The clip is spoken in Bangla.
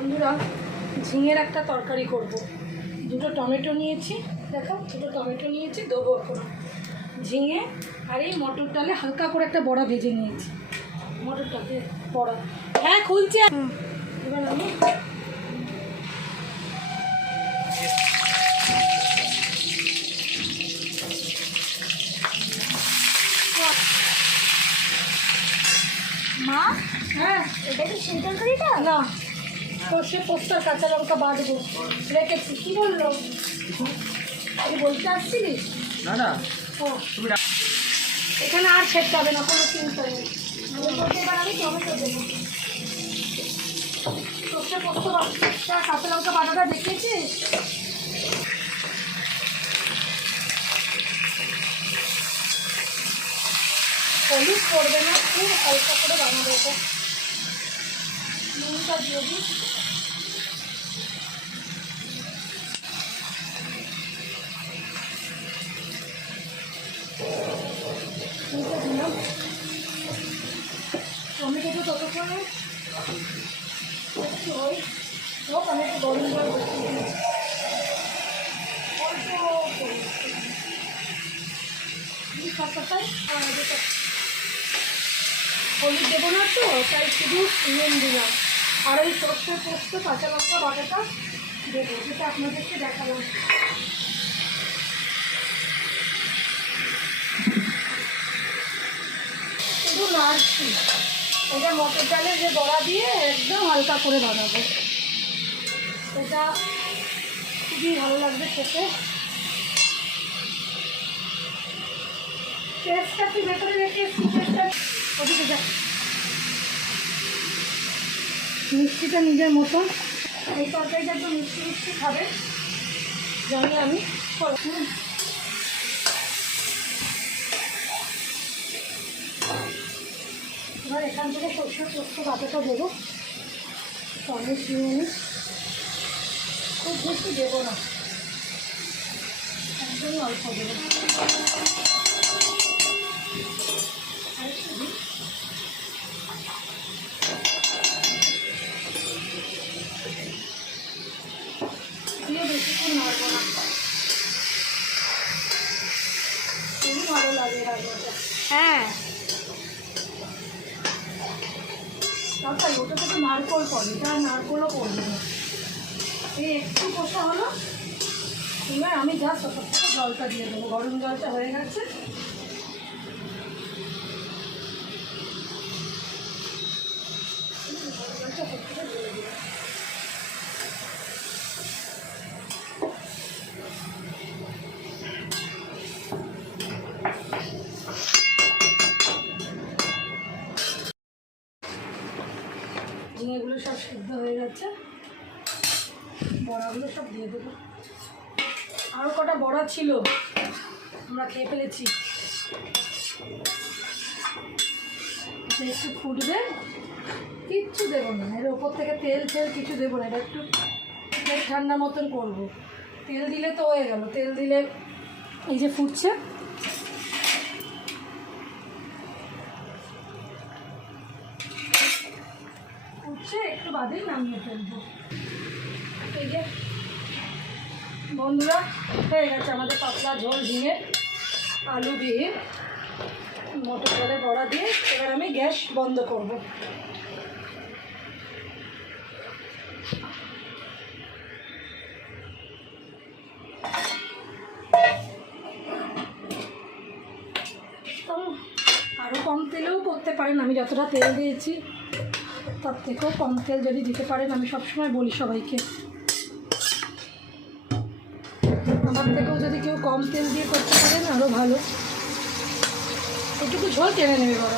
বন্ধুরা, ঝিঙের একটা তরকারি করব। দুটো টমেটো নিয়েছি, দেখো দুটো টমেটো নিয়েছি, দেবো এখন ঝিঙে। আর এই মটর ডালে হালকা করে একটা বড়া ভেজে নিয়েছি, মটর ডালে বড়া। হ্যাঁ খুলছি। এবার আমি মা, হ্যাঁ এটা কি সেই তরকারিটা? না, সর্ষে পোস্ত আর কাঁচা লঙ্কা বাটবো রেখেছি। কী বললো? আমি বলতে আসছিলিস? না না, ও এখানে আর খেতে হবে না, কোনো চিন্তা নেই। এবার আমি টমেটো দেবো। সর্ষে পোস্ত কাঁচা লঙ্কা বাটাটা দেখেছিস? হলুদ করবে না, খুব হালকা করে বানাবো এটা। নুনটা দিয়ে দিই। নুনটা দিলাম। টমেটোটা ততক্ষণে একটু হয় হোক, আমি একটু গরম জল বসিয়ে দিয়েছি। অল্প হলুদ দেবো না তো, তাই শুধু নুন দিলাম। আর ওই সর্ষে পোস্ত কাঁচা লঙ্কা বাটাটা দেবো, যেটা আপনাদেরকে দেখালাম। শুধু নাড়ছি। এটা মটর ডালের যে বড়া দিয়ে একদম হালকা করে বানাবো, এটা খুবই ভালো লাগবে খেতে। টেস্টটা একটু ভেতরে রেখে টেস্টটা ওদিকে যা। মিষ্টিটা নিজের মতন, এই তরকারিটা একটু মিষ্টি মিষ্টি খাবে জানি আমি। এবার এখান থেকে সর্ষে পোস্ত বাটাটা দেবো। টমেটো খুব বেশি দেবো না, একদমই অল্প দেবো। দিয়ে বেশিক্ষণ নাড়বো না, খুবই ভালো লাগে রান্নাটা। হ্যাঁ, তাই ওটাতে তো নারকোল পড়ে, এটা নারকোলও পড়বে না। এই একটু কষা হলো, এবার আমি জাস্ট ওটার থেকে জলটা দিয়ে দেবো। গরম জলটা হয়ে গেছে। জলটা হচ্ছে দিয়ে দেবো। ঝিঙেগুলো সব সিদ্ধ হয়ে গেছে, বড়াগুলো সব দিয়ে দেবো। আরও কটা বড়া ছিল, আমরা খেয়ে ফেলেছি। একটু ফুটবে, কিচ্ছু দেবো না, এর ওপর থেকে তেল তেল কিছু দেবো না। এটা একটু ঠান্ডা মতন করবো। তেল দিলে তো হয়ে গেল, তেল দিলে এই যে ফুটছে। ফুটছে, একটু বাদেই নামিয়ে ফেলবো। এই যে বন্ধুরা, হয়ে গেছে আমাদের পাতলা ঝোল ঝিঙে আলু দিয়ে মটর ডালের বড়া দিয়ে। এবার আমি গ্যাস বন্ধ করব। আরও কম তেলেও করতে পারেন, আমি যতটা তেল দিয়েছি তার থেকেও কম তেল যদি দিতে পারেন, আমি সবসময় বলি সবাইকে। আমার থেকেও যদি কেউ কম তেল দিয়ে করতে পারেন আরও ভালো, এটুকু ঝোল টেনে নেবে বড়।